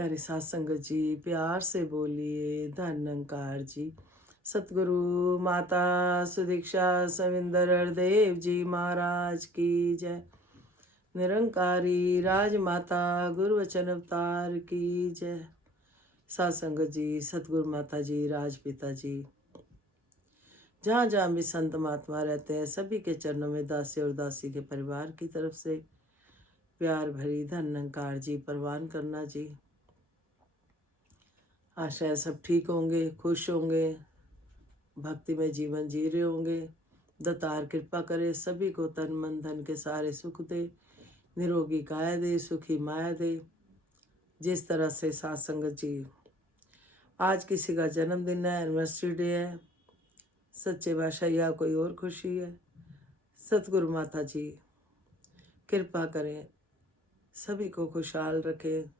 प्यारे साथ संगत जी, प्यार से बोलिए धन निरंकार जी। सतगुरु माता सुदीक्षा सविंदर हरदेव जी महाराज की जय। निरंकारी राजमाता गुरु वचन अवतार की जय। साथ संगत जी, सतगुरु माता जी, राजपिता जी, जहाँ जहाँ भी संत महात्मा रहते हैं, सभी के चरणों में दासी और दासी के परिवार की तरफ से प्यार भरी धन निरंकार जी परवान करना जी। आशा है सब ठीक होंगे, खुश होंगे, भक्ति में जीवन जी रहे होंगे। दातार कृपा करे, सभी को तन मन धन के सारे सुख दे, निरोगी काया दे, सुखी माया दे। जिस तरह से साथ संगत जी, आज किसी का जन्मदिन है, एनिवर्सरी डे है, सच्चे बादशाह या कोई और खुशी है, सतगुरु माता जी कृपा करें, सभी को खुशहाल रखें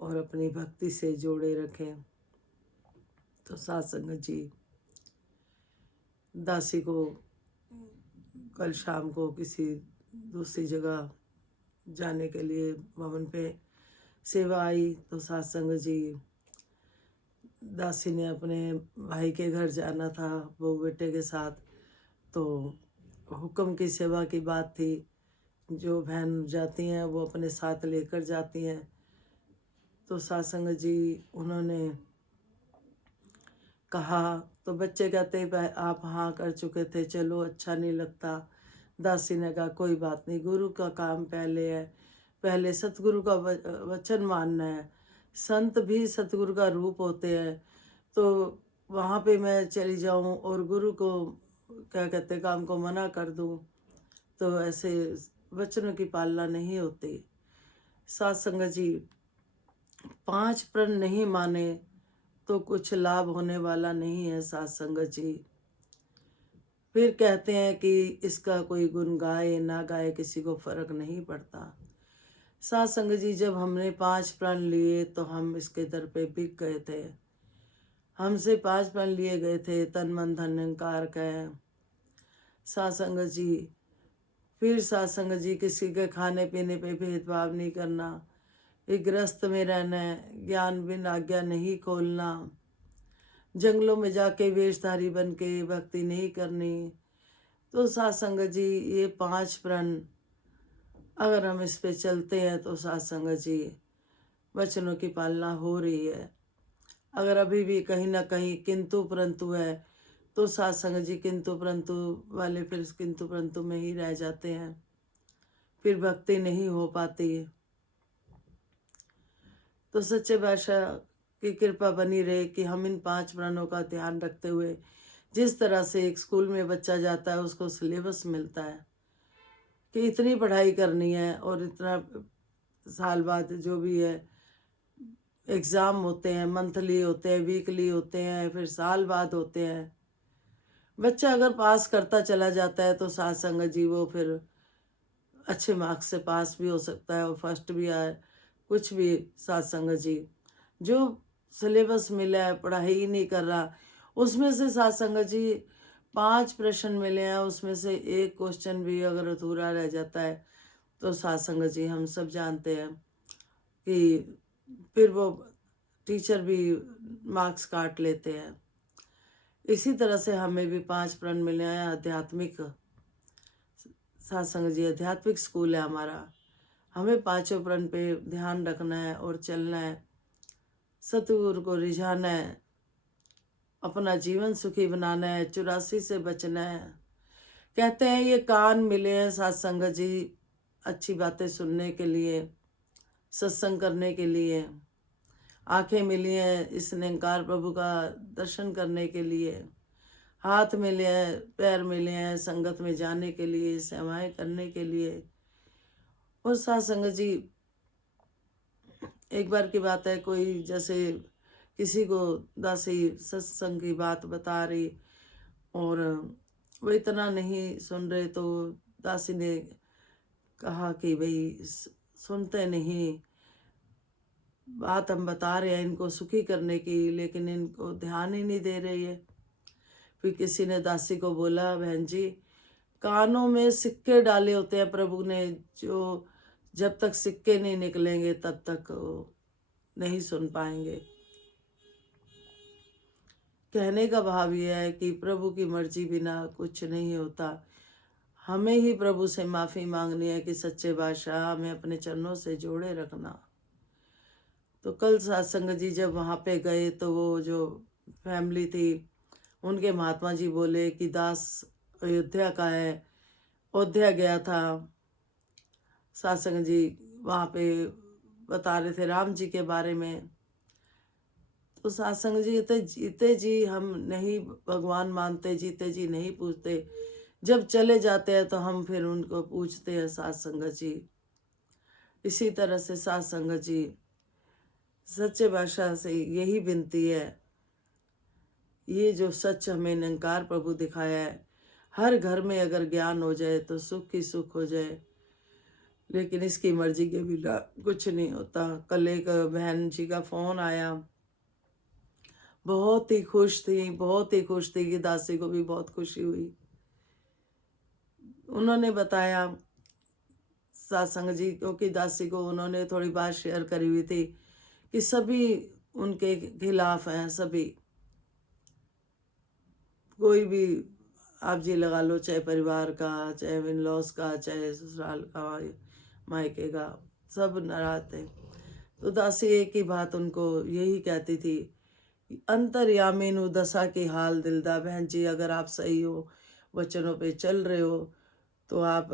और अपनी भक्ति से जोड़े रखें। तो साथ संगत जी, दासी को कल शाम को किसी दूसरी जगह जाने के लिए भवन पे सेवा आई, तो साथ संगत जी दासी ने अपने भाई के घर जाना था बहू बेटे के साथ, तो हुक्म की सेवा की बात थी। जो बहन जाती हैं वो अपने साथ लेकर जाती हैं। तो साथ संगत जी उन्होंने कहा, तो बच्चे कहते आप हाँ कर चुके थे, चलो अच्छा नहीं लगता। दासी ने कहा कोई बात नहीं, गुरु का काम पहले है, पहले सतगुरु का वचन मानना है। संत भी सतगुरु का रूप होते हैं, तो वहाँ पे मैं चली जाऊँ और गुरु को क्या कहते काम को मना कर दूँ, तो ऐसे वचनों की पालना नहीं होती। साथ संगत जी, 5 प्रण नहीं माने तो कुछ लाभ होने वाला नहीं है। साथ संगत जी फिर कहते हैं कि इसका कोई गुण गाए ना गाए किसी को फर्क नहीं पड़ता। साथ संगत जी, जब हमने 5 प्रण लिए तो हम इसके दर पे बिक गए थे। हमसे 5 प्रण लिए गए थे, तन मन धन निरंकार का। साथ संगत जी, फिर साथ संगत जी, किसी के खाने पीने पे भेदभाव नहीं करना, एक ग्रस्त में रहना है, ज्ञान बिन आज्ञा नहीं खोलना, जंगलों में जाके वेशधारी बन के भक्ति नहीं करनी। तो साथ संगत जी, ये 5 प्रण अगर हम इस पे चलते हैं तो साथ संगत जी वचनों की पालना हो रही है। अगर अभी भी कहीं ना कहीं किंतु परंतु है, तो साथ संगत जी किंतु परंतु वाले फिर किंतु परंतु में ही रह जाते हैं, फिर भक्ति नहीं हो पाती है। तो सच्चे बादशाह की कृपा बनी रहे कि हम इन 5 प्रणों का ध्यान रखते हुए, जिस तरह से एक स्कूल में बच्चा जाता है, उसको सिलेबस मिलता है कि इतनी पढ़ाई करनी है और इतना साल बाद जो भी है एग्ज़ाम होते हैं, मंथली होते हैं, वीकली होते हैं, फिर साल बाद होते हैं। बच्चा अगर पास करता चला जाता है तो साथ संगत जी वो फिर अच्छे मार्क्स से पास भी हो सकता है और फर्स्ट भी आए, कुछ भी। साथ संगत जी, जो सिलेबस मिला है पढ़ाई ही नहीं कर रहा, उसमें से साथ संगत जी 5 प्रश्न मिले हैं, उसमें से एक क्वेश्चन भी अगर अधूरा रह जाता है तो साथ संगत जी हम सब जानते हैं कि फिर वो टीचर भी मार्क्स काट लेते हैं। इसी तरह से हमें भी 5 प्रण मिले हैं आध्यात्मिक। साथ संगत जी, आध्यात्मिक स्कूल है हमारा, हमें 5 प्रण पे ध्यान रखना है और चलना है, सतगुरु को रिझाना है, अपना जीवन सुखी बनाना है, 84 से बचना है। कहते हैं ये कान मिले हैं साथ संगत जी अच्छी बातें सुनने के लिए, सत्संग करने के लिए, आंखें मिली हैं इस निरंकार प्रभु का दर्शन करने के लिए, हाथ मिले हैं, पैर मिले हैं संगत में जाने के लिए, सेवाएं करने के लिए। और साथ संगत जी, एक बार की बात है, कोई जैसे किसी को दासी सत्संग की बात बता रही और वो इतना नहीं सुन रहे, तो दासी ने कहा कि भाई सुनते नहीं, बात हम बता रहे हैं इनको सुखी करने की, लेकिन इनको ध्यान ही नहीं दे रही है। फिर किसी ने दासी को बोला, बहन जी कानों में सिक्के डाले होते हैं प्रभु ने, जो जब तक सिक्के नहीं निकलेंगे तब तक नहीं सुन पाएंगे। कहने का भाव यह है कि प्रभु की मर्जी बिना कुछ नहीं होता। हमें ही प्रभु से माफ़ी मांगनी है कि सच्चे बादशाह हमें अपने चरणों से जोड़े रखना। तो कल सत्संग जी जब वहाँ पे गए तो वो जो फैमिली थी उनके महात्मा जी बोले कि दास अयोध्या का है। अयोध्या गया था सत्संग जी, वहाँ पे बता रहे थे राम जी के बारे में। तो सत्संग जी कहते जीते जी हम नहीं भगवान मानते, जीते जी नहीं पूछते, जब चले जाते हैं तो हम फिर उनको पूछते हैं सत्संग जी। इसी तरह से सत्संग जी सच्चे बादशाह से यही विनती है, ये जो सच हमें निरंकार प्रभु दिखाया है, हर घर में अगर ज्ञान हो जाए तो सुख ही सुख हो जाए, लेकिन इसकी मर्जी के बिना कुछ नहीं होता। कल एक बहन जी का फोन आया, बहुत ही खुश थी, बहुत ही खुश थी कि दासी को भी बहुत खुशी हुई। उन्होंने बताया सत्संग जी को कि दासी को उन्होंने थोड़ी बात शेयर करी हुई थी कि सभी उनके खिलाफ हैं, सभी, कोई भी आप जी लगा लो, चाहे परिवार का, चाहे इन लॉस का, चाहे ससुराल का, मायके का, सब नाराज थे। तो दासी एक ही बात उनको यही कहती थी, अंतर्यामी नु दशा की हाल दिलदा। बहन जी अगर आप सही हो, वचनों पे चल रहे हो, तो आप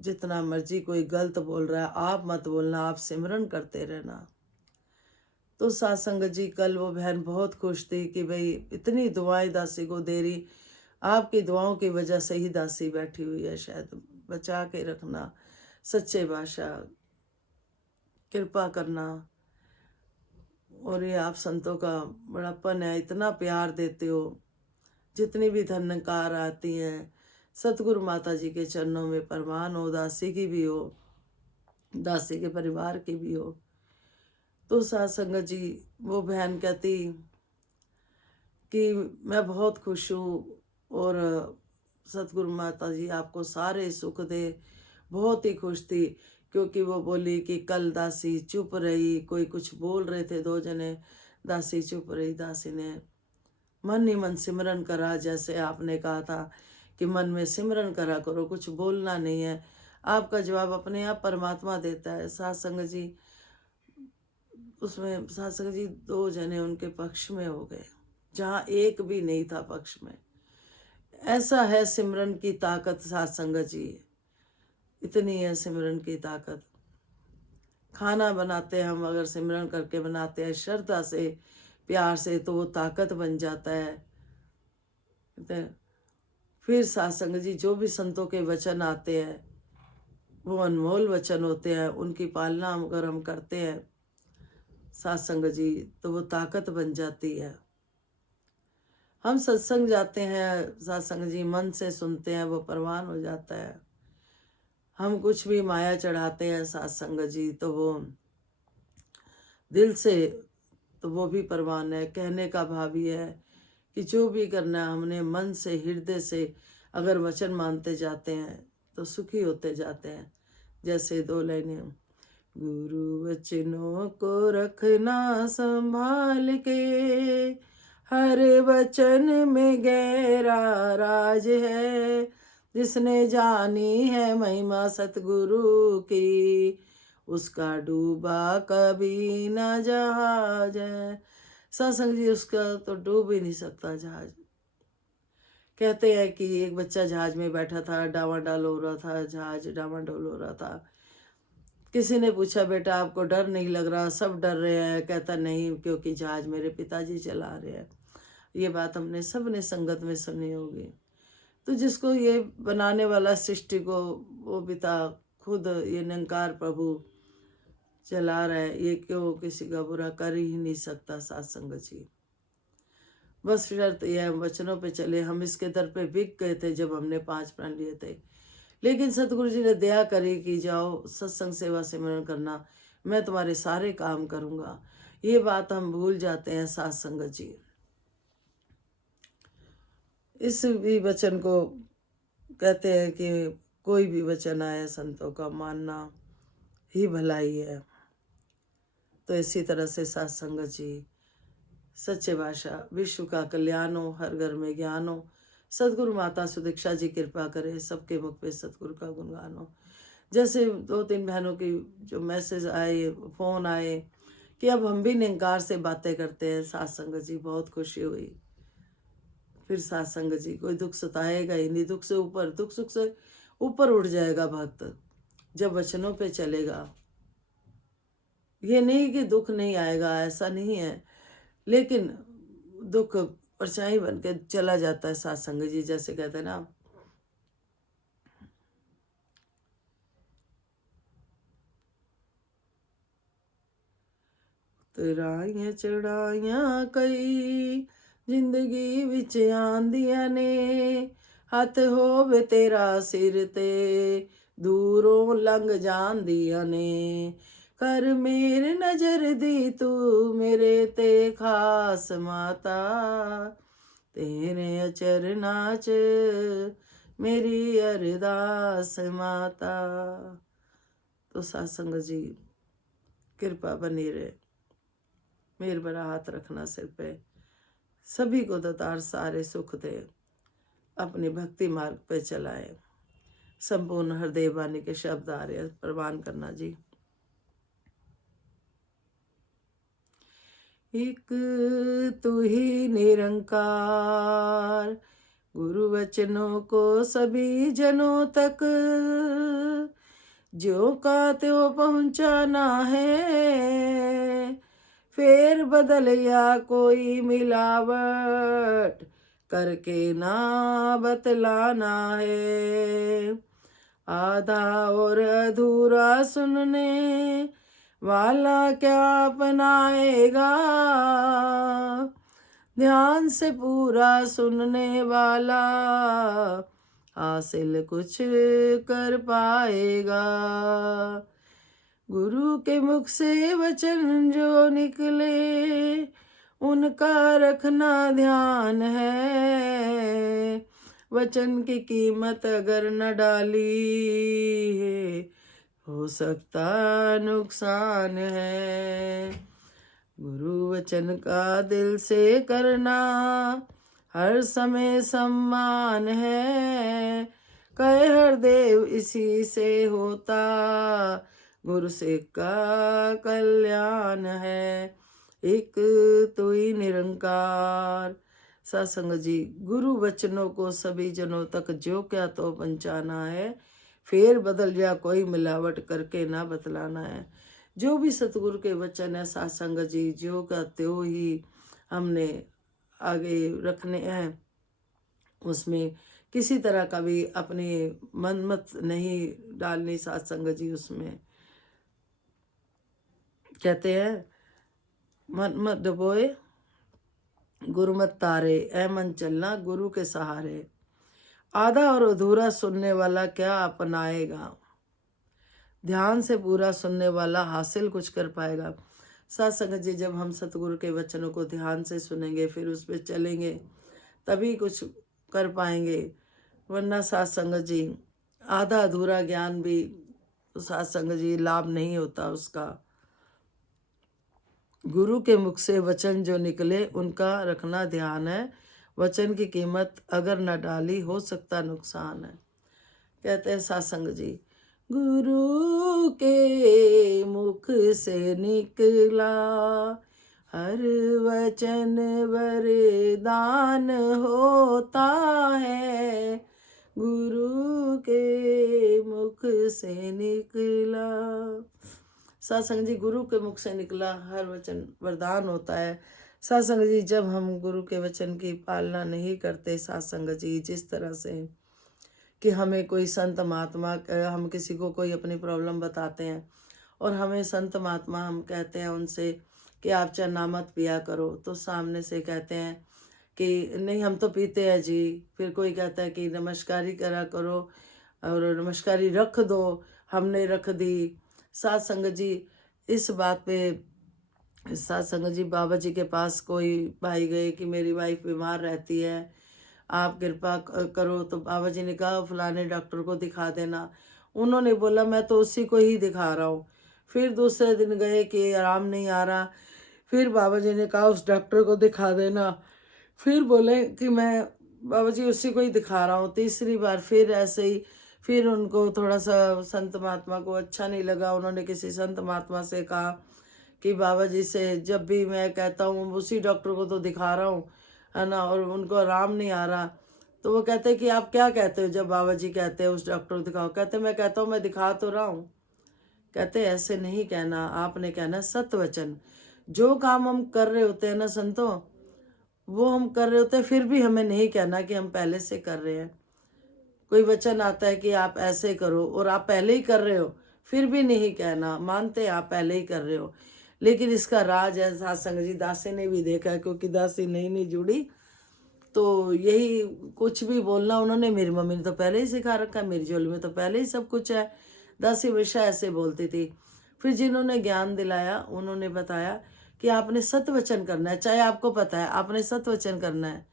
जितना मर्जी कोई गलत बोल रहा है आप मत बोलना, आप सिमरन करते रहना। तो सत्संग जी कल वो बहन बहुत खुश थी कि भाई इतनी दुआएं दासी को दे रही, आपकी दुआओं की वजह से ही दासी बैठी हुई है, शायद बचा के रखना। सच्चे बादशाह कृपा करना। और ये आप संतों का बड़ापन है, इतना प्यार देते हो। जितनी भी धनकार आती हैं सतगुरु माता जी के चरणों में परवान हो, दासी की भी हो, दासी के परिवार की भी हो। तो सत्संग जी वो बहन कहती कि मैं बहुत खुश हूँ और सतगुरु माता जी आपको सारे सुख दे। बहुत ही खुश थी क्योंकि वो बोली कि कल दासी चुप रही, कोई कुछ बोल रहे थे दो जने, दासी चुप रही। दासी ने मन ही मन सिमरन करा, जैसे आपने कहा था कि मन में सिमरन करा करो, कुछ बोलना नहीं है, आपका जवाब अपने आप परमात्मा देता है। सत्संग जी उसमें सत्संग जी दो जने उनके पक्ष में हो गए जहाँ एक भी नहीं था पक्ष में। ऐसा है सिमरन की ताकत सत्संग जी, इतनी है सिमरन की ताकत। खाना बनाते हैं हम, अगर सिमरन करके बनाते हैं श्रद्धा से, प्यार से, तो वो ताकत बन जाता है। फिर सत्संग जी जो भी संतों के वचन आते हैं वो अनमोल वचन होते हैं, उनकी पालना अगर हम करते हैं सत्संग जी तो वो ताकत बन जाती है। हम सत्संग जाते हैं सत्संग जी, मन से सुनते हैं, वो परवान हो जाता है। हम कुछ भी माया चढ़ाते हैं सत्संग जी तो वो दिल से, तो वो भी परवान है। कहने का भाव ये है कि जो भी करना है हमने मन से, हृदय से अगर वचन मानते जाते हैं तो सुखी होते जाते हैं। जैसे दो लाइनें, गुरु वचनों को रखना संभाल के, हर वचन में गहरा राज है, जिसने जानी है महिमा सतगुरु की, उसका डूबा कभी न जहाज है। सत्संग जी उसका तो डूब ही नहीं सकता जहाज। कहते हैं कि एक बच्चा जहाज में बैठा था, डावाडोल हो रहा था, जहाज डावाडोल हो रहा था। किसी ने पूछा बेटा आपको डर नहीं लग रहा? सब डर रहे हैं। कहता नहीं, क्योंकि जहाज मेरे पिताजी चला रहे हैं। ये बात हमने सब ने संगत में सुनी होगी। तो जिसको ये बनाने वाला सृष्टि को वो पिता खुद ये निरंकार प्रभु चला रहा है, ये क्यों किसी का बुरा कर ही नहीं सकता। सत्संग जी बस शर्त यह वचनों पे चले। हम इसके दर पे बिक गए थे जब हमने 5 प्राण लिए थे, लेकिन सतगुरु जी ने दया करी कि जाओ सत्संग सेवा सिमरन करना, मैं तुम्हारे सारे काम करूँगा। ये बात हम भूल जाते हैं सत्संग जी। इस भी वचन को कहते हैं कि कोई भी वचन आए संतों का मानना ही भलाई है। तो इसी तरह से साथ संगत जी, सच्चे भाषा, विश्व का कल्याण हो, हर घर में ज्ञान हो। सदगुरु माता सुदीक्षा जी कृपा करे, सबके मुख पे सतगुरु का गुणगान हो। जैसे 2-3 बहनों की जो मैसेज आए, फ़ोन आए कि अब हम भी निरंकार से बातें करते हैं, साथ संगत जी, बहुत खुशी हुई। फिर साथ संगत जी, कोई दुख सताएगा ही नहीं, दुख सुख से ऊपर उठ जाएगा भक्त जब वचनों पे चलेगा। ये नहीं कि दुख नहीं आएगा, ऐसा नहीं है, लेकिन दुख परछाई बन के चला जाता है साथ संगत जी, जैसे कहते हैं ना। तराइयां चढ़ाइयां कई जिंदगी विच आंदियां ने, हथ होवे तेरा सिर ते दूरों लंघ जांदियां ने। कर मेर नजर दी तू मेरे ते खास माता, तेरे चरनां च मेरी अरदास माता। तो सत्संग जी, कृपा बनी रहे, मेर भरा हाथ रखना सिर पे, सभी को दातार सारे सुख दे, अपनी भक्ति मार्ग पे चलाए। संपूर्ण हृदय वाणी के शब्द आ रहे प्रवान करना जी। एक तू ही निरंकार, गुरु वचनों को सभी जनों तक जो का त्यो पहुंचाना है। फेर बदल या कोई मिलावट करके ना बतलाना है। आधा और अधूरा सुनने वाला क्या अपनाएगा, ध्यान से पूरा सुनने वाला हासिल कुछ कर पाएगा। गुरु के मुख से वचन जो निकले उनका रखना ध्यान है। वचन की कीमत अगर न डाली है, हो सकता नुकसान है। गुरु वचन का दिल से करना हर समय सम्मान है। कहे हर देव इसी से होता, गुरु सिख का कल्याण है। एक तू ही निरंकार। सत्संग जी, गुरु वचनों को सभी जनों तक जो क्या तो पहुंचाना है। फेर बदल जा कोई मिलावट करके ना बतलाना है। जो भी सतगुरु के वचन है सत्संग जी, जो का त्यों ही हमने आगे रखने हैं। उसमें किसी तरह का भी अपनी मन मत नहीं डालनी सत्संग जी। उसमें कहते हैं मन मत डबोए गुरु मत तारे, ऐ मन चलना गुरु के सहारे। आधा और अधूरा सुनने वाला क्या अपनाएगा, ध्यान से पूरा सुनने वाला हासिल कुछ कर पाएगा। सत्संग जी, जब हम सतगुरु के वचनों को ध्यान से सुनेंगे, फिर उस पर चलेंगे, तभी कुछ कर पाएंगे। वरना सत्संग जी, आधा अधूरा ज्ञान भी सत्संग जी लाभ नहीं होता उसका। गुरु के मुख से वचन जो निकले उनका रखना ध्यान है। वचन की कीमत अगर न डाली हो सकता नुकसान है। कहते हैं सत्संग जी, गुरु के मुख से निकला हर वचन वरदान होता है। गुरु के मुख से निकला, सत्संग जी, गुरु के मुख से निकला हर वचन वरदान होता है। सत्संग जी, जब हम गुरु के वचन की पालना नहीं करते सत्संग जी, जिस तरह से कि हमें कोई संत महात्मा, हम किसी को कोई अपनी प्रॉब्लम बताते हैं और हमें संत महात्मा, हम कहते हैं उनसे कि आप चना मत पिया करो, तो सामने से कहते हैं कि नहीं हम तो पीते हैं जी। फिर कोई कहता है कि नमस्कारी करा करो और नमस्कारी रख दो, हमने रख दी। सत्संग जी, इस बात पे सत्संग जी, बाबा जी के पास कोई भाई गए कि मेरी वाइफ बीमार रहती है, आप कृपा करो। तो बाबा जी ने कहा फलाने डॉक्टर को दिखा देना। उन्होंने बोला मैं तो उसी को ही दिखा रहा हूँ। फिर दूसरे दिन गए कि आराम नहीं आ रहा, फिर बाबा जी ने कहा उस डॉक्टर को दिखा देना। फिर बोले कि मैं बाबा जी उसी को ही दिखा रहा हूँ। तीसरी बार फिर ऐसे ही, फिर उनको थोड़ा सा संत महात्मा को अच्छा नहीं लगा। उन्होंने किसी संत महात्मा से कहा कि बाबा जी से जब भी मैं कहता हूँ उसी डॉक्टर को तो दिखा रहा हूँ, है ना, और उनको आराम नहीं आ रहा। तो वो कहते कि आप क्या कहते हो जब बाबा जी कहते हैं उस डॉक्टर को दिखाओ? कहते मैं कहता हूँ मैं दिखा तो रहा हूँ। कहते ऐसे नहीं कहना, आपने कहना सत्य वचन। जो काम हम कर रहे होते हैं ना संतों, वो हम कर रहे होते हैं, फिर भी हमें नहीं कहना कि हम पहले से कर रहे हैं। कोई वचन आता है कि आप ऐसे करो और आप पहले ही कर रहे हो, फिर भी नहीं कहना, मानते आप पहले ही कर रहे हो। लेकिन इसका राज है, सत्संग जी दासी ने भी देखा, क्योंकि दासी नई नई जुड़ी, तो यही कुछ भी बोलना उन्होंने, मेरी मम्मी ने तो पहले ही सिखा रखा है, मेरी झोली में तो पहले ही सब कुछ है। दासी हमेशा ऐसे बोलती थी। फिर जिन्होंने ज्ञान दिलाया उन्होंने बताया कि आपने सत्य वचन करना है, चाहे आपको पता है आपने सत्य वचन करना है।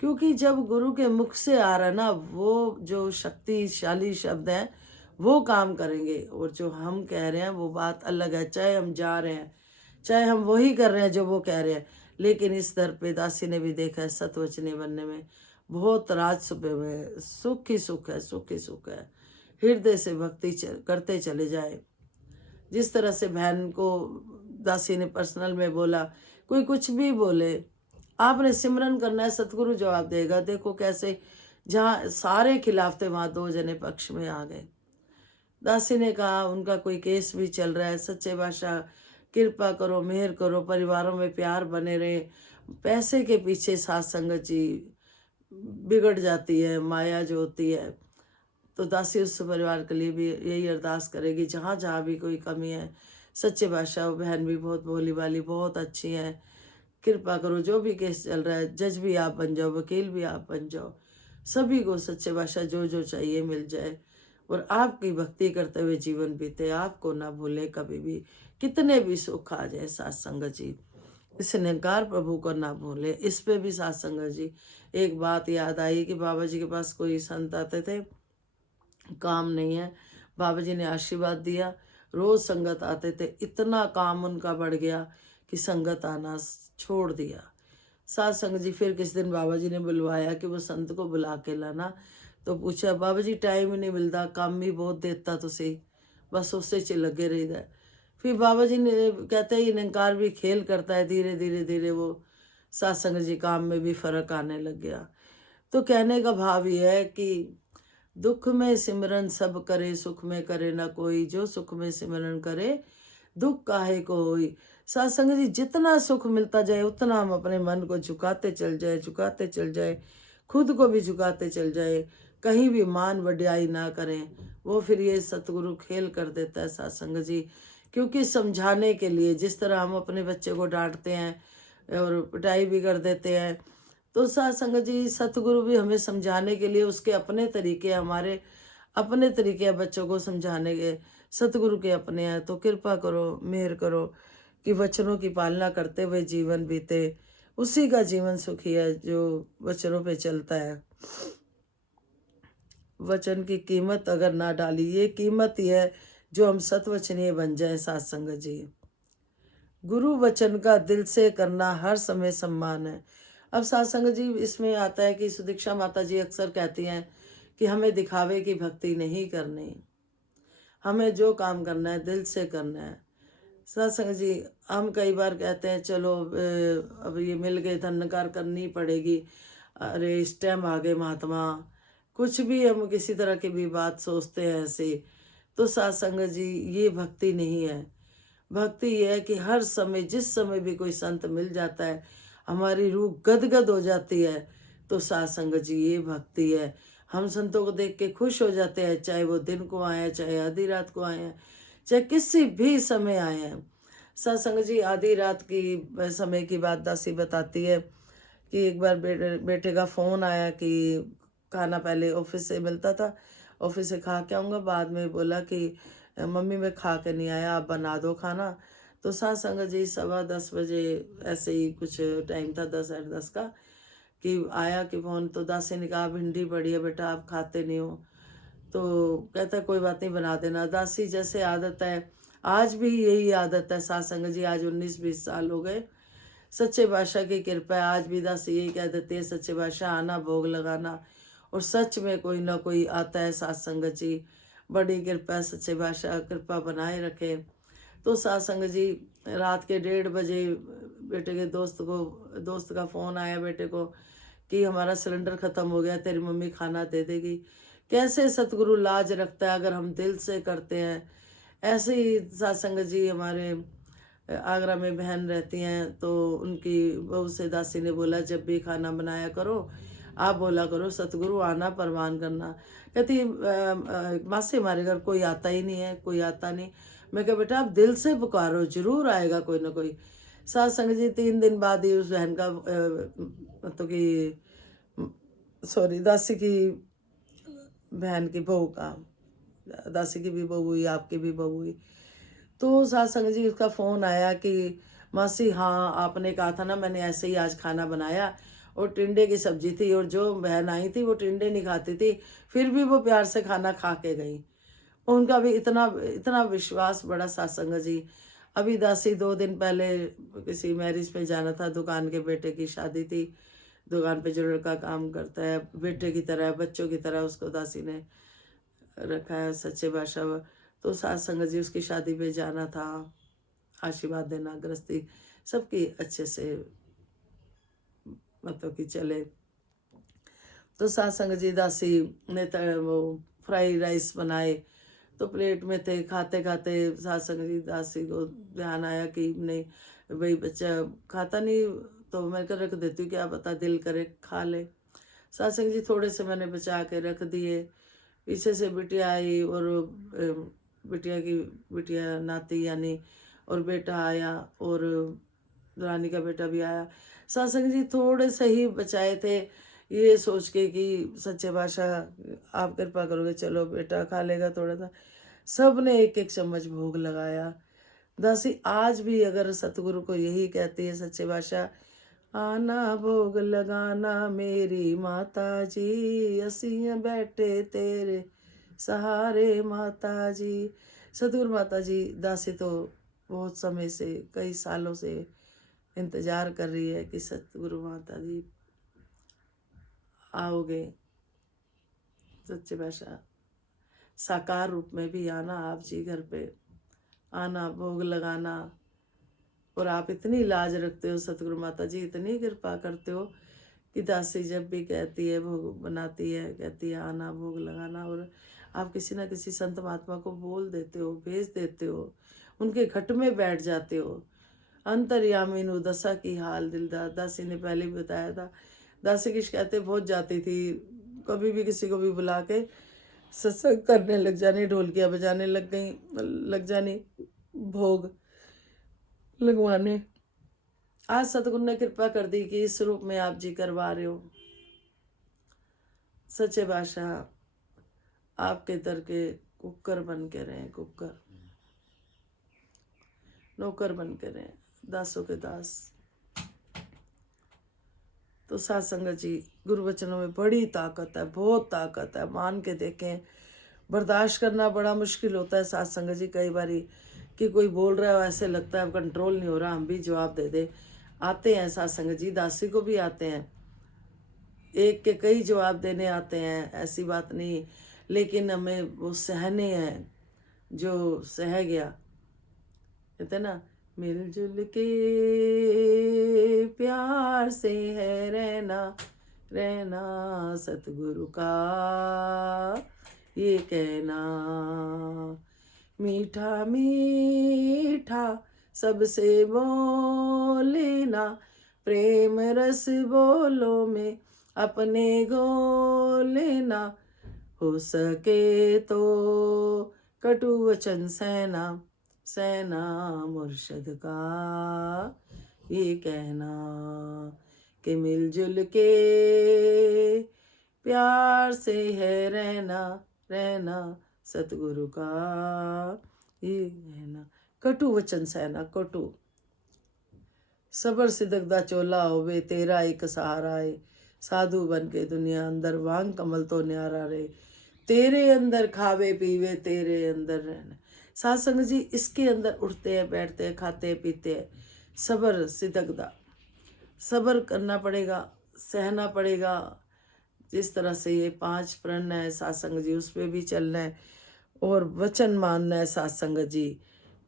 क्योंकि जब गुरु के मुख से आ रहा है ना, वो जो शक्तिशाली शब्द हैं वो काम करेंगे, और जो हम कह रहे हैं वो बात अलग है। चाहे हम जा रहे हैं, चाहे हम वही कर रहे हैं जो वो कह रहे हैं, लेकिन इस दर पे दासी ने भी देखा है सतवचनी बनने में बहुत राज छुपे हुए हैं। सुख ही सुख है, सुख ही सुख है। हृदय से भक्ति करते चले जाए। जिस तरह से बहन को दासी ने पर्सनल में बोला, कोई कुछ भी बोले, आपने सिमरन करना है, सतगुरु जवाब देगा। देखो कैसे जहाँ सारे खिलाफ थे वहां 2 जने पक्ष में आ गए। दासी ने कहा उनका कोई केस भी चल रहा है, सच्चे बादशाह कृपा करो, मेहर करो, परिवारों में प्यार बने रहे। पैसे के पीछे साथ संगत जी बिगड़ जाती है, माया जो होती है। तो दासी उस परिवार के लिए भी यही अरदास करेगी, जहाँ जहाँ भी कोई कमी है, सच्चे बादशाह बहन भी बहुत भोली वाली, बहुत अच्छी है, कृपा करो। जो भी केस चल रहा है, जज भी आप बन जाओ, वकील भी आप बन जाओ, सभी को सच्चे बादशाह जो जो चाहिए मिल जाए, और आपकी भक्ति करते हुए जीवन बीते, आपको ना भूले कभी भी। कितने भी सुख आ जाए साथ संगत जी, इस निरंकार प्रभु को ना भूले। इस पे भी साथ संगत जी एक बात याद आई कि बाबा जी के पास कोई संत आते थे, काम नहीं है, बाबा जी ने आशीर्वाद दिया, रोज संगत आते थे, इतना काम उनका बढ़ गया कि संगत आना छोड़ दिया। साथ संगत जी फिर किस दिन बाबा जी ने बुलवाया कि वो संत को बुला के लाना। तो पूछा बाबा जी टाइम ही नहीं मिलता, काम भी बहुत देता तुसी, बस उससे च लगे रहीदा। फिर बाबा जी ने कहते हैं ये निरंकार भी खेल करता है, धीरे धीरे धीरे वो साथ संगत जी काम में भी फर्क आने लग गया। तो कहने का भाव ये है कि दुख में सिमरन सब करे, सुख में करे ना कोई, जो सुख में सिमरन करे दुख काहे को होई। साथ संगत जी जितना सुख मिलता जाए उतना हम अपने मन को झुकाते चल जाए, झुकाते चल जाए, खुद को भी झुकाते चल जाए, कहीं भी मान वड्याई ना करें। वो फिर ये सतगुरु खेल कर देता है साथ संगत जी। क्योंकि समझाने के लिए, जिस तरह हम अपने बच्चे को डांटते हैं और पिटाई भी कर देते हैं, तो साथ संगत जी सतगुरु भी हमें समझाने के लिए उसके अपने तरीके, हमारे अपने तरीके हैं बच्चों को समझाने के, सतगुरु के अपने हैं। तो कृपा करो, मेहर करो कि वचनों की पालना करते हुए जीवन बीते। उसी का जीवन सुखी है जो वचनों पे चलता है। वचन की कीमत अगर ना डाली, ये कीमत ही है जो हम सतवचनीय बन जाए साथ संगत जी। गुरु वचन का दिल से करना हर समय सम्मान है। अब साथ संगत जी इसमें आता है कि सुदीक्षा माता जी अक्सर कहती हैं कि हमें दिखावे की भक्ति नहीं करनी, हमें जो काम करना है दिल से करना है। साथ संगत जी हम कई बार कहते हैं चलो अब ये मिल गए धन्यकार करनी पड़ेगी, अरे इस टाइम आ गए महात्मा, कुछ भी हम किसी तरह की भी बात सोचते हैं ऐसे। तो साथ संगत जी ये भक्ति नहीं है। भक्ति ये है कि हर समय, जिस समय भी कोई संत मिल जाता है, हमारी रूह गदगद हो जाती है। तो साथ संगत जी ये भक्ति है। हम संतों को देख के खुश हो जाते हैं, चाहे वो दिन को आए हैं, चाहे आधी रात को आए हैं, चाहे किसी भी समय आए हैं। साथ संगत जी आधी रात की समय की बात दासी बताती है कि एक बार बेटे का फ़ोन आया कि खाना पहले ऑफिस से मिलता था, ऑफिस से खा के आऊँगा, बाद में बोला कि मम्मी मैं खा के नहीं आया, आप बना दो खाना। तो साथ संगत जी 10:15 बजे ऐसे ही कुछ टाइम था, 10 साढ़े 10 का, कि आया कि फ़ोन। तो दासी ने कहा भिंडी पड़ी है बेटा, आप खाते नहीं हो। तो कहता कोई बात नहीं बना देना। दासी जैसे आदत है आज भी यही आदत है सासंग जी। आज 19-20 साल हो गए। सच्चे बादशाह की कृपा है। आज भी दासी यही कह देते हैं, सच्चे बादशाह आना, भोग लगाना। और सच में कोई ना कोई आता है सासंग जी। बड़ी कृपा है, सच्चे बादशाह कृपा बनाए रखे। तो सासंग जी रात के 1:30 बजे बेटे के दोस्त का फ़ोन आया बेटे को कि हमारा सिलेंडर ख़त्म हो गया, तेरी मम्मी खाना दे देगी। कैसे सतगुरु लाज रखता है अगर हम दिल से करते हैं। ऐसे ही सत्संग जी हमारे आगरा में बहन रहती हैं, तो उनकी बहू से दासी ने बोला जब भी खाना बनाया करो आप बोला करो सतगुरु आना परवान करना। कहती मासी हमारे घर कोई आता ही नहीं है, कोई आता नहीं। मैं कहा बेटा आप दिल से पुकारो, जरूर आएगा कोई ना कोई। सत्संग जी 3 दिन बाद ही उस बहन का मतलब कि सॉरी दासी की बहन की बहू का, दासी की भी बहू हुई, आपकी भी बहू हुई। तो सत्संग जी उसका फ़ोन आया कि मासी हाँ आपने कहा था ना, मैंने ऐसे ही आज खाना बनाया और टिंडे की सब्जी थी, और जो बहन आई थी वो टिंडे नहीं खाती थी, फिर भी वो प्यार से खाना खा के गई। उनका भी इतना इतना विश्वास बड़ा सत्संग जी। अभी दासी 2 दिन पहले किसी मैरिज पे जाना था, दुकान के बेटे की शादी थी। दुकान पे जो लड़का काम करता है बेटे की तरह, बच्चों की तरह उसको दासी ने रखा है, सच्चे बादशाह। तो सत्संग जी उसकी शादी पे जाना था, आशीर्वाद देना, गृहस्थी सबकी अच्छे से मतलब कि चले। तो सत्संग जी दासी ने वो फ्राई राइस बनाए, तो प्लेट में थे, खाते खाते सत्संग जी दासी को ध्यान आया कि नहीं भाई बच्चा खाता नहीं, तो मैं कर रख देती हूँ, क्या पता दिल करे खा ले। सत्संग जी थोड़े से मैंने बचा के रख दिए। पीछे से बिटिया आई और बिटिया नाती यानी और बेटा आया, और रानी का बेटा भी आया। सत्संग जी थोड़े से ही बचाए थे, ये सोच के कि सच्चे बादशाह आप कृपा करोगे, चलो बेटा खा लेगा थोड़ा सा। सब ने एक एक चम्मच भोग लगाया। दासी आज भी अगर सतगुरु को यही कहती है, सच्चे बादशाह आना भोग लगाना मेरी माता जी, असी बैठे तेरे सहारे माता जी। सतगुरु माता जी दासी तो बहुत समय से, कई सालों से इंतजार कर रही है कि सतगुरु माता जी आओगे। सच्चे बादशाह साकार रूप में भी आना, आप जी घर पे आना, भोग लगाना। और आप इतनी लाज रखते हो सतगुरु माता जी, इतनी कृपा करते हो कि दासी जब भी कहती है भोग बनाती है, कहती है आना भोग लगाना, और आप किसी ना किसी संत महात्मा को बोल देते हो, भेज देते हो, उनके घट में बैठ जाते हो। अंतर्यामिनी दशा की हाल दिलदार, दासी ने पहले भी बताया था। दासी की शिकायतें बहुत जाती थी, कभी भी किसी को भी बुला के सत्संग करने लग जानी, ढोलकियाँ बजाने लग जानी, भोग लगवाने। आज सतगुरु ने कृपा कर दी कि इस रूप में आप जी करवा रहे हो। सच्चे बादशाह आपके दर के कुकर बन के रहे, कुकर नौकर बन के रहे, दासों के दास। तो सत्संग जी गुरु वचनों में बड़ी ताकत है, बहुत ताकत है, मान के देखें। बर्दाश्त करना बड़ा मुश्किल होता है सत्संग जी, कई बारी कि कोई बोल रहा है ऐसे लगता है कंट्रोल नहीं हो रहा, हम भी जवाब दे दे। आते हैं सत्संग जी, दासी को भी आते हैं, एक के कई जवाब देने आते हैं, ऐसी बात नहीं, लेकिन हमें वो सहने हैं। जो सह गया, कहते ना मिलजुल के प्यार से है रहना, रहना सतगुरु का ये कहना, मीठा मीठा सबसे बोलेना, प्रेम रस बोलो में अपने घोलेना, हो सके तो कटु वचन सहना, सहना मुर्शद का ये कहना, कि मिलजुल के प्यार से है रहना, रहना सतगुरु का ये कहना, कटु वचन सहना, कटु सबर सिदक दा चोला होवे, तेरा एक सहारा है, साधु बन के दुनिया अंदर वांग कमल तो न्यारा रे, तेरे अंदर खावे पीवे तेरे अंदर रहना। साध संगत जी इसके अंदर उठते हैं, बैठते हैं, खाते हैं, पीते हैं। सब्र सिदकदा, सब्र करना पड़ेगा, सहना पड़ेगा। जिस तरह से ये 5 प्रण है साध संगत जी, उस पे भी चलना है और वचन मानना है साध संगत जी।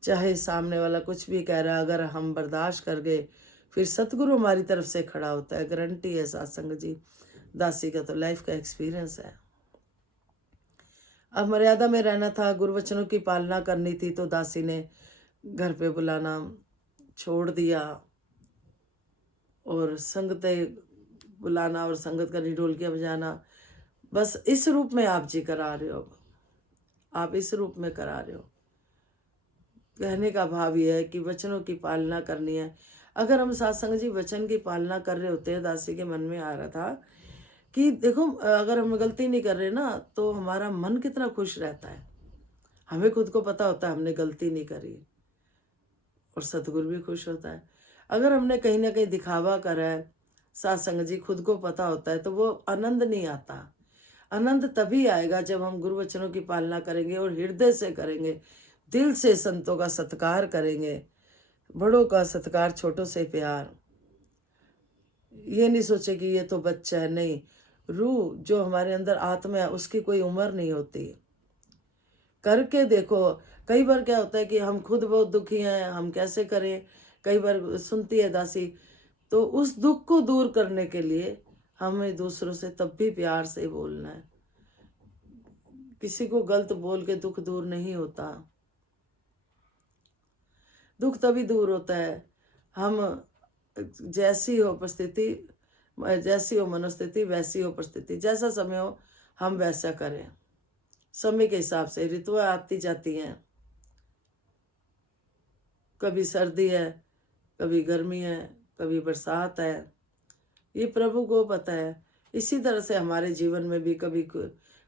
चाहे सामने वाला कुछ भी कह रहा है, अगर हम बर्दाश्त कर गए फिर सतगुरु हमारी तरफ से खड़ा होता है, गारंटी है साध संगत जी। दासी का तो लाइफ का एक्सपीरियंस है। अब मर्यादा में रहना था, गुरु वचनों की पालना करनी थी, तो दासी ने घर पे बुलाना छोड़ दिया और संगतें बुलाना और संगत करनी, ढोलकियाँ बजाना। बस इस रूप में आप जी करा रहे हो, आप इस रूप में करा रहे हो। कहने का भाव यह है कि वचनों की पालना करनी है। अगर हम साथ संगत जी वचन की पालना कर रहे होते हैं, दासी के मन में आ रहा था कि देखो अगर हम गलती नहीं कर रहे ना तो हमारा मन कितना खुश रहता है। हमें खुद को पता होता है हमने गलती नहीं करी और सतगुरु भी खुश होता है। अगर हमने कहीं ना कहीं दिखावा करा है, साथ संगत जी खुद को पता होता है, तो वो आनंद नहीं आता। आनंद तभी आएगा जब हम गुरु वचनों की पालना करेंगे और हृदय से करेंगे, दिल से संतों का सत्कार करेंगे, बड़ों का सत्कार, छोटों से प्यार। ये नहीं सोचे कि ये तो बच्चा है, नहीं। रूह जो हमारे अंदर आत्मा है उसकी कोई उम्र नहीं होती। करके देखो। कई बार क्या होता है कि हम खुद बहुत दुखी हैं, हम कैसे करें। कई बार सुनती है दासी, तो उस दुख को दूर करने के लिए हमें दूसरों से तब भी प्यार से बोलना है। किसी को गलत बोल के दुख दूर नहीं होता। दुख तभी दूर होता है हम जैसी हो परिस्थिति, जैसी हो मनोस्थिति वैसी हो परिस्थिति, जैसा समय हो हम वैसा करें। समय के हिसाब से ऋतुएं आती जाती हैं, कभी सर्दी है, कभी गर्मी है, कभी बरसात है, ये प्रभु को पता है। इसी तरह से हमारे जीवन में भी कभी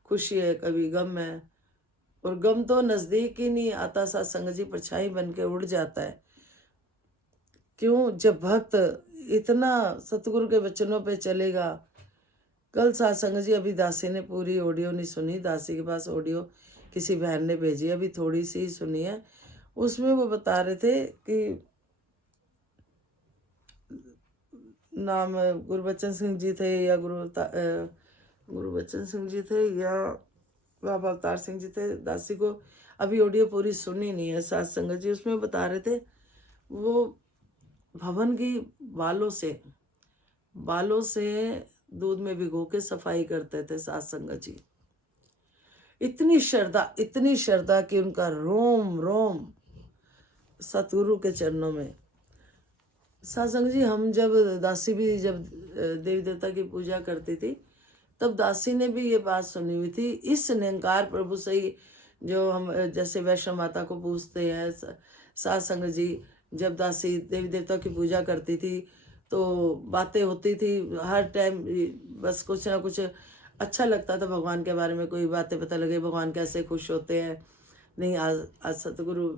खुशी है, कभी गम है। और गम तो नजदीक ही नहीं आता, साथ संगत जी परछाई बन के उड़ जाता है। क्यों? जब भक्त इतना सतगुरु के वचनों पे चलेगा। कल साथ संगत जी, अभी दासी ने पूरी ऑडियो नहीं सुनी, दासी के पास ऑडियो किसी बहन ने भेजी, अभी थोड़ी सी ही सुनी है। उसमें वो बता रहे थे कि नाम गुरबचन सिंह जी थे या गुरबचन सिंह जी थे या बाबा अवतार सिंह जी थे। दासी को अभी ऑडियो पूरी सुनी नहीं है साथ संगत जी। उसमें बता रहे थे वो भवन की बालों से दूध में भिगो के सफाई करते थे साथ संगत जी। इतनी श्रद्धा कि उनका रोम रोम सतगुरु के चरणों में। साथ संगत जी, हम जब दासी भी जब देवी देवता की पूजा करती थी, तब दासी ने भी ये बात सुनी हुई थी। इस निरंकार प्रभु से ही जो हम जैसे वैष्णव माता को पूजते हैं, साथ संगत जी जब दासी देवी देवता की पूजा करती थी तो बातें होती थी हर टाइम। बस कुछ ना कुछ अच्छा लगता था, भगवान के बारे में कोई बातें पता लगे, भगवान कैसे खुश होते हैं। नहीं, आज सतगुरु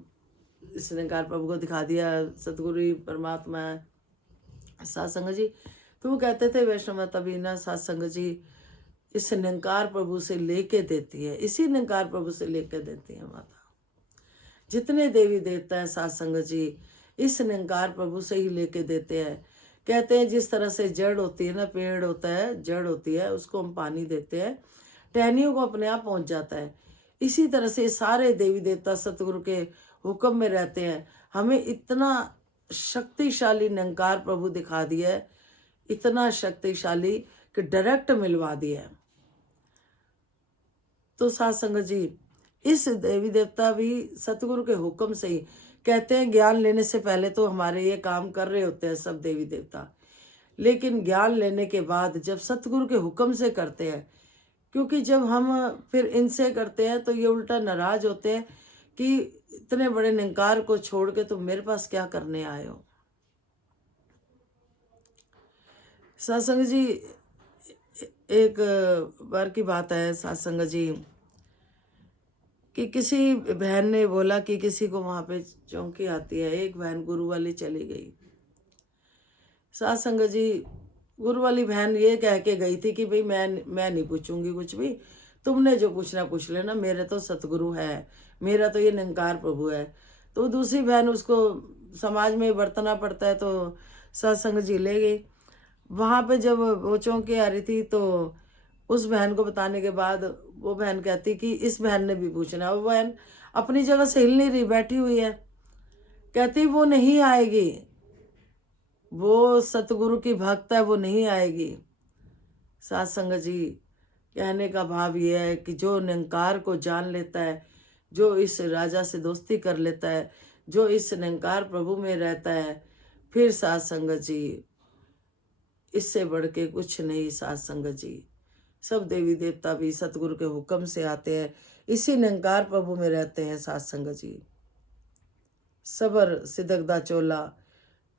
इस निरंकार प्रभु को दिखा दिया, सतगुरु ही परमात्मा है। साथ संगत जी तो वो कहते थे वैष्णव माता भी ना, साथ संगत जी इस निरंकार प्रभु से लेके देती है, इसी निरंकार प्रभु से लेके देती है माता। जितने देवी देवता है साथ संगत जी इस निरंकार प्रभु से ही लेके देते हैं। कहते हैं जिस तरह से जड़ होती है ना, पेड़ होता है, जड़ होती है, उसको हम पानी देते हैं, टहनियों को अपने आप पहुंच जाता है। इसी तरह से सारे देवी देवता सतगुरु के हुक्म में रहते हैं। हमें इतना शक्तिशाली निरंकार प्रभु दिखा दिया है, इतना शक्तिशाली कि डायरेक्ट मिलवा दिया है। तो साथ संगत जी इस देवी देवता भी सतगुरु के हुक्म से ही कहते हैं। ज्ञान लेने से पहले तो हमारे ये काम कर रहे होते हैं सब देवी देवता, लेकिन ज्ञान लेने के बाद जब सतगुरु के हुक्म से करते हैं, क्योंकि जब हम फिर इनसे करते हैं तो ये उल्टा नाराज होते हैं कि इतने बड़े निरंकार को छोड़ के तुम मेरे पास क्या करने आए हो। सत्संग जी एक बार की बात है सत्संग जी कि किसी बहन ने बोला कि किसी को वहां पे चौंकी आती है। एक बहन गुरु वाली चली गई। सत्संग जी गुरु वाली बहन ये कह के गई थी कि भाई मैं नहीं पूछूंगी कुछ भी, तुमने जो पूछना पूछ लेना, मेरे तो सतगुरु है, मेरा तो ये निरंकार प्रभु है। तो दूसरी बहन उसको समाज में बरतना पड़ता है, तो सत्संग जी ले गई। वहाँ पे जब वो चौंकी आ रही थी, तो उस बहन को बताने के बाद वो बहन कहती कि इस बहन ने भी पूछना। वो बहन अपनी जगह से हिल नहीं रही, बैठी हुई है। कहती वो नहीं आएगी, वो सतगुरु की भक्त है, वो नहीं आएगी। सात संगत जी, कहने का भाव ये है कि जो निरंकार को जान लेता है, जो इस राजा से दोस्ती कर लेता है, जो इस निरंकार प्रभु में रहता है, फिर सात संगत जी इससे बढ़ के कुछ नहीं। सात संगत जी, सब देवी देवता भी सतगुरु के हुक्म से आते हैं, इसी निरंकार प्रभु में रहते हैं। सात संगत जी, सबर सिदकदा चोला,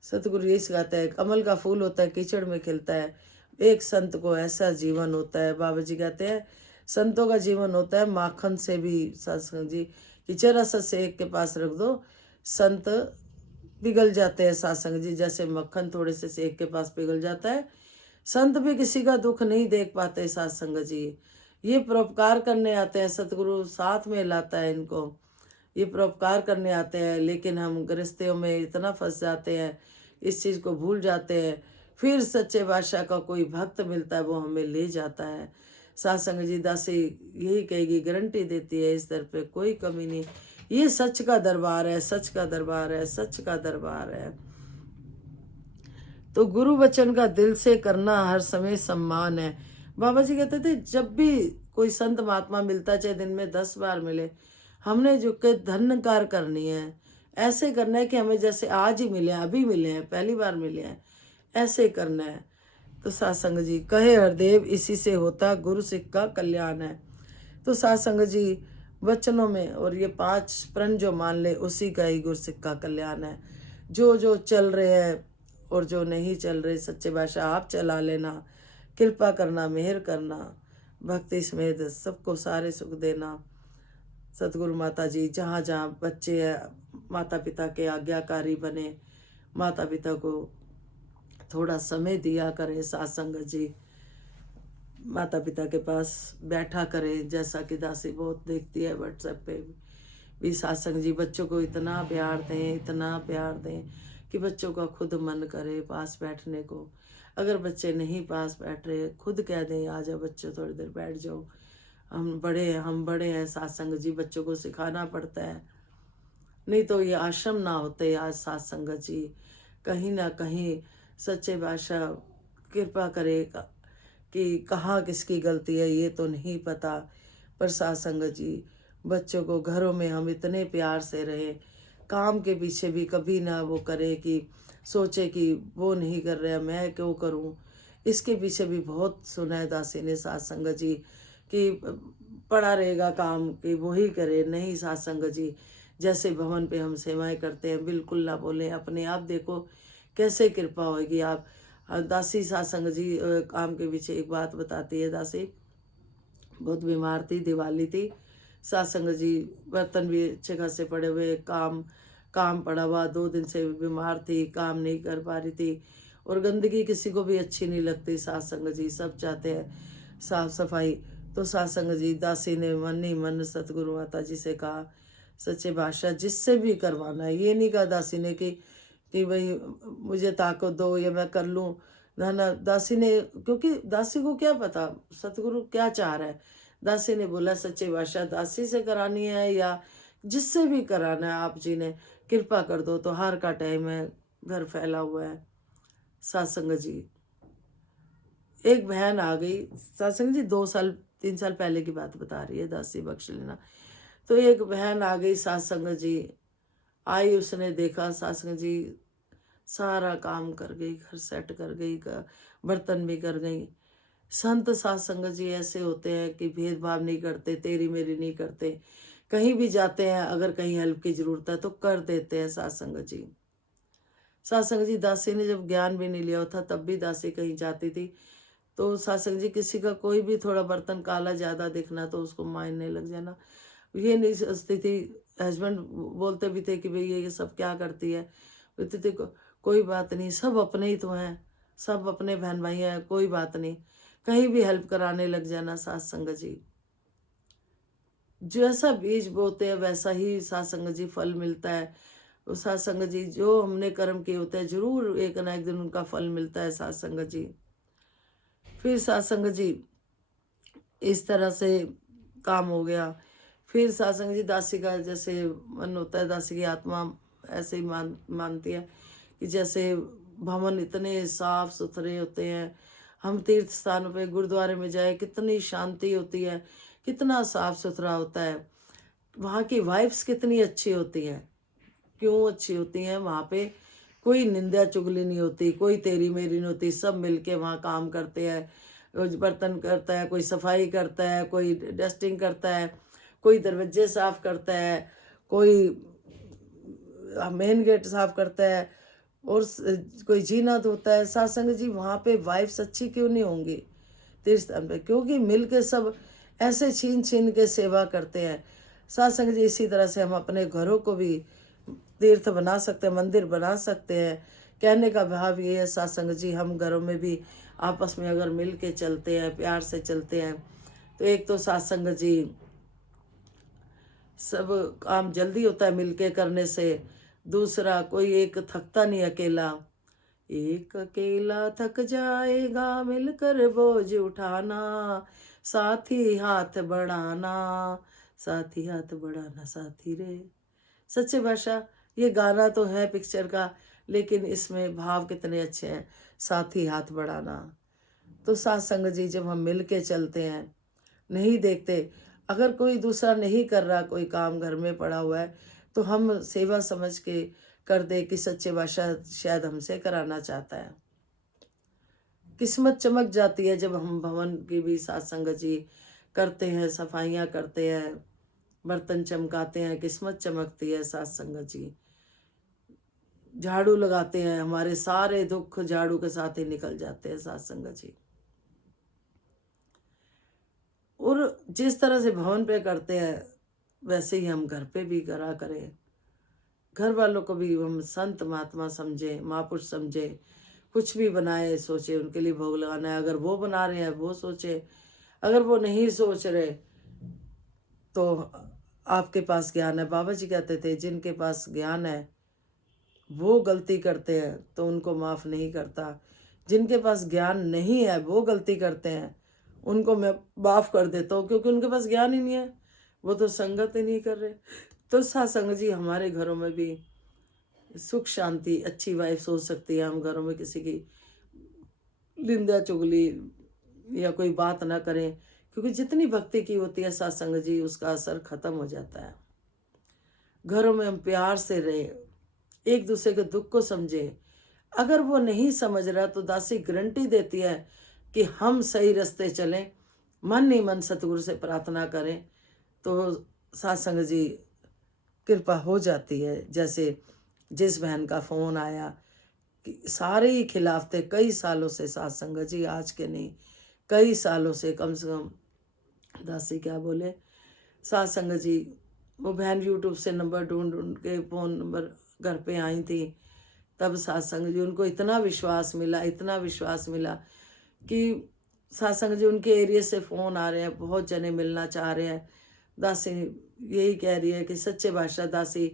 सतगुरु यही सिखाता है। कमल का फूल होता है, कीचड़ में खिलता है। एक संत को ऐसा जीवन होता है, बाबा जी कहते हैं संतों का जीवन होता है माखन से भी। सत्संग जी कि जरा सा सेक के पास रख दो, संत पिघल जाते हैं। सत्संग जी जैसे मक्खन थोड़े से सेक के पास पिघल जाता है, संत भी किसी का दुख नहीं देख पाते। सत्संग जी ये परोपकार करने आते हैं, सतगुरु साथ में लाता है इनको, ये परोपकार करने आते हैं। लेकिन हम गृहस्थियों में इतना फंस जाते हैं, इस चीज़ को भूल जाते हैं। फिर सच्चे बादशाह का कोई भक्त मिलता है, वो हमें ले जाता है। सत्संग जी दासी यही कहेगी, गारंटी देती है, इस दर पे कोई कमी नहीं। ये सच का दरबार है, सच का दरबार है, सच का दरबार है। तो गुरु वचन का दिल से करना हर समय सम्मान है। बाबा जी कहते थे जब भी कोई संत महात्मा मिलता है, चाहे दिन में 10 बार मिले, हमने जो के धन्यकार करनी है। ऐसे करना है कि हमें जैसे आज ही मिले, अभी मिले हैं, पहली बार मिले हैं, ऐसे करना है। तो सत्संग जी कहे हरदेव, इसी से होता गुरु सिख का कल्याण है। तो सत्संग जी वचनों में और ये 5 प्रण जो मान ले, उसी का ही गुरु सिख का कल्याण है। जो जो चल रहे हैं और जो नहीं चल रहे, सच्चे बादशाह आप चला लेना, कृपा करना, मेहर करना, भक्ति समेत सबको सारे सुख देना। सतगुरु माता जी जहाँ जहाँ बच्चे हैं, माता पिता के आज्ञाकारी बने, माता पिता को थोड़ा समय दिया करें। सत्संग जी माता पिता के पास बैठा करें, जैसा कि दासी बहुत देखती है व्हाट्सएप पे भी। सत्संग जी बच्चों को इतना प्यार दें, इतना प्यार दें कि बच्चों का खुद मन करे पास बैठने को। अगर बच्चे नहीं पास बैठ रहे, खुद कह दें आ जाओ बच्चों, थोड़ी देर बैठ जाओ, हम बड़े हैं। सत्संग जी बच्चों को सिखाना पड़ता है, नहीं तो ये आश्रम ना होते आज। सत्संग जी कहीं ना कहीं सच्चे बादशाह कृपा करेगा कि कहाँ किसकी गलती है ये तो नहीं पता, पर सत्संग जी बच्चों को घरों में हम इतने प्यार से रहे, काम के पीछे भी कभी ना वो करे कि सोचे कि वो नहीं कर रहा मैं क्यों करूं। इसके पीछे भी बहुत सुना है दासी ने सत्संग जी कि पड़ा रहेगा काम कि वो ही करे। नहीं सत्संग जी, जैसे भवन पे हम सेवाएं करते हैं, बिल्कुल ना बोलें, अपने आप देखो कैसे कृपा होगी। आप दासी सत्संग जी काम के पीछे एक बात बताती है। दासी बहुत बीमार थी, दिवाली थी, सत्संग जी बर्तन भी अच्छे खासे पड़े हुए, काम पड़ा हुआ, 2 दिन से बीमार थी, काम नहीं कर पा रही थी, और गंदगी किसी को भी अच्छी नहीं लगती। सत्संग जी सब चाहते हैं साफ सफाई। तो सत्संग जी दासी ने मन ही मन सतगुरु माता जी से कहा, सच्चे बादशाह जिससे भी करवाना है, ये नहीं कहा दासी ने कि भाई मुझे ताकत दो या मैं कर लूँ, ना ना। दासी ने, क्योंकि दासी को क्या पता सतगुरु क्या चाह रहा है। दासी ने बोला सच्चे बादशाह दासी से करानी है या जिससे भी कराना है, आप जी ने कृपा कर दो। तो हार का टाइम है, घर फैला हुआ है। सत्संग जी एक बहन आ गई, सत्संग जी 2 साल 3 साल पहले की बात बता रही है, दासी बख्श लेना। तो एक बहन आ गई, सत्संग जी आई, उसने देखा सत्संग जी सारा काम कर गई, घर सेट कर गई, बर्तन भी कर गई। संत सत्संग जी ऐसे होते हैं कि भेदभाव नहीं करते, तेरी मेरी नहीं करते, कहीं भी जाते हैं अगर कहीं हेल्प की जरूरत है तो कर देते हैं। सत्संग जी सत्संग जी दासी ने जब ज्ञान भी नहीं लिया था तब भी दासी कहीं जाती थी, तो सत्संग जी किसी का कोई भी थोड़ा बर्तन काला ज़्यादा दिखना तो उसको मायने लग जाना। ये नहीं सोचती थी। हस्बैंड बोलते भी थे कि भाई ये सब क्या करती है, बोलती थी कोई बात नहीं, सब अपने ही तो हैं, सब अपने बहन भाई हैं, कोई बात नहीं, कहीं भी हेल्प कराने लग जाना। सत्संग जी जैसा बीज बोते हैं वैसा ही साथ संगत जी फल मिलता है। और साथ संगत जी जो हमने कर्म किए होते हैं जरूर एक ना एक दिन उनका फल मिलता है साथ संगत जी। फिर साथ संगत जी इस तरह से काम हो गया। फिर साथ संगत जी दासी का जैसे मन होता है, दासी की आत्मा ऐसे ही मानती है कि जैसे भवन इतने साफ सुथरे होते हैं, हम तीर्थ स्थानों पे गुरुद्वारे में जाए कितनी शांति होती है, कितना साफ सुथरा होता है, वहाँ की वाइब्स कितनी अच्छी होती हैं। क्यों अच्छी होती हैं? वहाँ पे कोई निंदा चुगली नहीं होती, कोई तेरी मेरी नहीं होती, सब मिलके वहाँ काम करते हैं। रोज बर्तन करता है, कोई सफाई करता है, कोई डस्टिंग करता है, कोई दरवाजे साफ करता है, कोई मेन गेट साफ करता है, और कोई जीना धोता है। सत्संग जी वहाँ पे वाइफ्स अच्छी क्यों नहीं होंगी तीर्थ स्थान पे? क्योंकि मिल के सब ऐसे छीन छीन के सेवा करते हैं। सत्संग जी इसी तरह से हम अपने घरों को भी तीर्थ बना सकते हैं, मंदिर बना सकते हैं। कहने का भाव ये है सत्संग जी, हम घरों में भी आपस में अगर मिल के चलते हैं, प्यार से चलते हैं, तो एक तो सत्संग जी सब काम जल्दी होता है मिलके करने से। दूसरा कोई एक थकता नहीं अकेला, एक अकेला थक जाएगा मिलकर बोझ उठाना, साथी हाथ बढ़ाना, साथी हाथ बढ़ाना साथी रे। सच्चे भाषा ये गाना तो है पिक्चर का, लेकिन इसमें भाव कितने अच्छे हैं। साथी हाथ बढ़ाना, तो साथ संग जी जब हम मिल के चलते हैं, नहीं देखते अगर कोई दूसरा नहीं कर रहा, कोई काम घर में पड़ा हुआ है, तो हम सेवा समझ के कर दे कि सच्चे बादशाह शायद हमसे कराना चाहता है। किस्मत चमक जाती है जब हम भवन की भी साथ संगत जी करते हैं, सफाइयाँ करते हैं, बर्तन चमकाते हैं, किस्मत चमकती है साथ संगत जी। झाड़ू लगाते हैं, हमारे सारे दुख झाड़ू के साथ ही निकल जाते हैं साथ संगत जी। और जिस तरह से भवन पे करते हैं वैसे ही हम घर पे भी करा करें। घर वालों को भी हम संत महात्मा समझे, महापुरुष समझे। कुछ भी बनाए सोचे उनके लिए भोग लगाना है, अगर वो बना रहे हैं वो सोचे। अगर वो नहीं सोच रहे तो आपके पास ज्ञान है। बाबा जी कहते थे जिनके पास ज्ञान है वो गलती करते हैं तो उनको माफ़ नहीं करता, जिनके पास ज्ञान नहीं है वो गलती करते हैं उनको मैं माफ़ कर देता हूँ, क्योंकि उनके पास ज्ञान ही नहीं है, वो तो संगत ही नहीं कर रहे। तो सत्संग जी हमारे घरों में भी सुख शांति अच्छी वाइफ हो सकती है। हम घरों में किसी की निंदा चुगली या कोई बात ना करें, क्योंकि जितनी भक्ति की होती है सत्संग जी उसका असर खत्म हो जाता है। घरों में हम प्यार से रहे, एक दूसरे के दुख को समझे। अगर वो नहीं समझ रहा तो दासी गारंटी देती है कि हम सही रास्ते चलें, मन ही मन सतगुरु से प्रार्थना करें तो सत्संग जी कृपा हो जाती है। जैसे जिस बहन का फ़ोन आया कि सारे ही खिलाफ थे कई सालों से सत्संग जी, आज के नहीं कई सालों से, कम से कम दासी क्या बोले सत्संग जी, वो बहन यूट्यूब से नंबर ढूंढ ढूंढ के फ़ोन नंबर घर पे आई थी। तब सत्संग जी उनको इतना विश्वास मिला, इतना विश्वास मिला कि सत्संग जी उनके एरिया से फ़ोन आ रहे हैं, बहुत जने मिलना चाह रहे हैं। दासी यही कह रही है कि सच्चे बादशाह दासी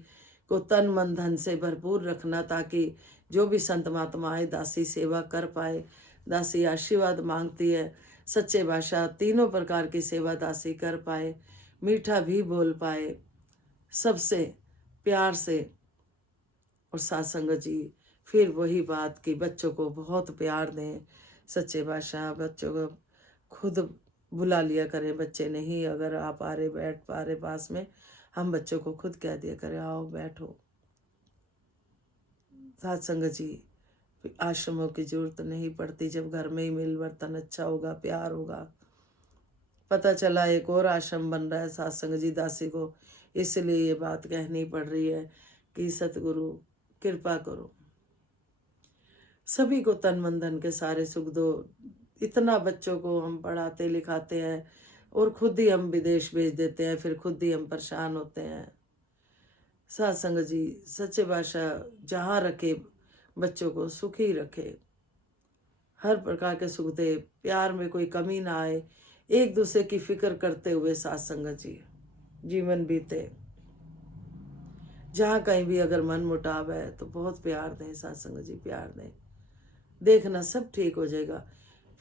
को तन मन धन से भरपूर रखना, ताकि जो भी संत महात्मा आए दासी सेवा कर पाए। दासी आशीर्वाद मांगती है सच्चे बादशाह तीनों प्रकार की सेवा दासी कर पाए, मीठा भी बोल पाए, सबसे प्यार से। और सत्संग जी फिर वही बात कि बच्चों को बहुत प्यार दें। सच्चे बादशाह बच्चों को खुद बुला लिया करें, बच्चे नहीं अगर आप आ रहे बैठ पा रहे पास में, हम बच्चों को खुद कह दिया करें आओ बैठो। सत्संग जी आश्रमों की जरूरत नहीं पड़ती, जब घर में ही मिल बर्तन अच्छा होगा, प्यार होगा। पता चला एक और आश्रम बन रहा है सत्संग जी दासी को, इसलिए ये बात कहनी पड़ रही है कि सतगुरु कृपा करो, सभी को तन मन धन के सारे सुख दो। इतना बच्चों को हम पढ़ाते लिखाते हैं और खुद ही हम विदेश भेज देते हैं, फिर खुद ही हम परेशान होते हैं। सत्संग जी सच्चे बादशाह जहाँ रखे बच्चों को सुखी रखे, हर प्रकार के सुख दे, प्यार में कोई कमी ना आए, एक दूसरे की फिक्र करते हुए सत्संग जी। जीवन बीते। जहाँ कहीं भी अगर मन मुटाव है तो बहुत प्यार दें सत्संग जी, प्यार दें, देखना सब ठीक हो जाएगा।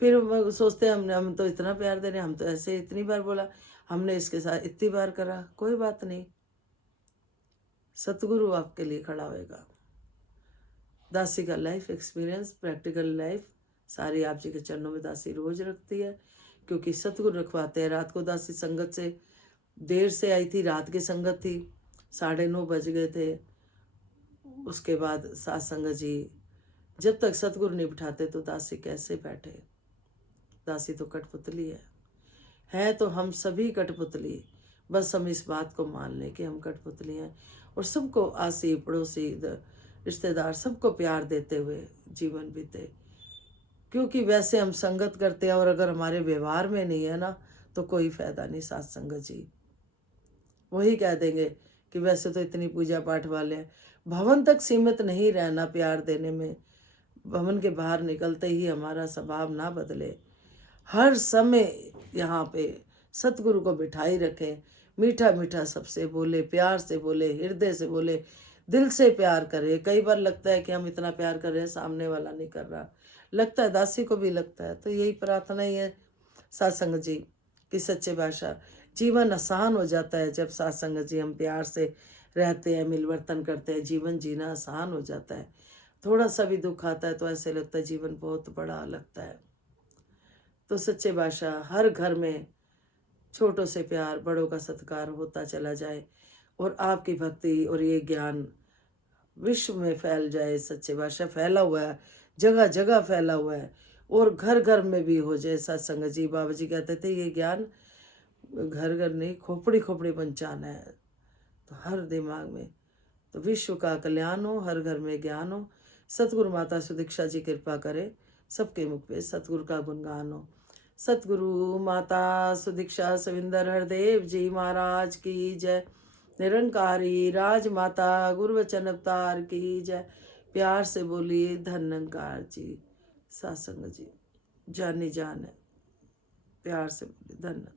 फिर हम सोचते हैं हम तो इतना प्यार दे रहे हैं, हम तो ऐसे इतनी बार बोला, हमने इसके साथ इतनी बार करा, कोई बात नहीं, सतगुरु आपके लिए खड़ा होएगा। दासी का लाइफ एक्सपीरियंस, प्रैक्टिकल लाइफ सारी आप जी के चरणों में दासी रोज रखती है, क्योंकि सतगुरु रखवाते हैं। रात को दासी संगत से देर से आई थी, रात की संगत थी, 9:30 बज गए थे। उसके बाद सत्संग जी जब तक सतगुरु नहीं बिठाते तो दासी कैसे बैठे। दासी तो कठपुतली है तो हम सभी कठपुतली, बस हम इस बात को मान लें कि हम कठपुतली हैं, और सबको आसी पड़ोसी रिश्तेदार सबको प्यार देते हुए जीवन बीते। क्योंकि वैसे हम संगत करते हैं और अगर हमारे व्यवहार में नहीं है ना तो कोई फायदा नहीं। सत्संग जी वही कह देंगे कि वैसे तो इतनी पूजा पाठ वाले हैं। भवन तक सीमित नहीं रहना प्यार देने में, भवन के बाहर निकलते ही हमारा स्वभाव ना बदले। हर समय यहाँ पे सतगुरु को बिठाई रखें, मीठा मीठा सबसे बोले, प्यार से बोले, हृदय से बोले, दिल से प्यार करें। कई बार लगता है कि हम इतना प्यार कर रहे हैं, सामने वाला नहीं कर रहा, लगता है, दासी को भी लगता है। तो यही प्रार्थना ही है सत्संग जी की सच्चे भाषा। जीवन आसान हो जाता है जब सत्संग जी हम प्यार से रहते हैं, मिलवर्तन करते हैं, जीवन जीना आसान हो जाता है। थोड़ा सा भी दुख आता है तो ऐसे लगता है जीवन बहुत बड़ा लगता है। तो सच्चे भाषा हर घर में छोटों से प्यार, बड़ों का सत्कार होता चला जाए, और आपकी भक्ति और ये ज्ञान विश्व में फैल जाए। सच्चे भाषा फैला हुआ है, जगह जगह फैला हुआ है, और घर घर में भी हो जाए सत्संग जी। बाबा जी कहते थे ये ज्ञान घर घर नहीं, खोपड़ी खोपड़ी पहुंचाना है, तो हर दिमाग में। तो विश्व का कल्याण हो, हर घर में ज्ञान हो। सतगुरु माता सुदीक्षा जी कृपा करे, सबके मुख पे सतगुरु का गुणगान हो। सतगुरु माता सुदीक्षा सविंदर हरदेव जी महाराज की जय। निरंकारी राजमाता गुरुवचन अवतार की जय। प्यार से बोलिए धन्यकार जी। सत्संग जी जानी जान है, प्यार से बोलिए धन्य।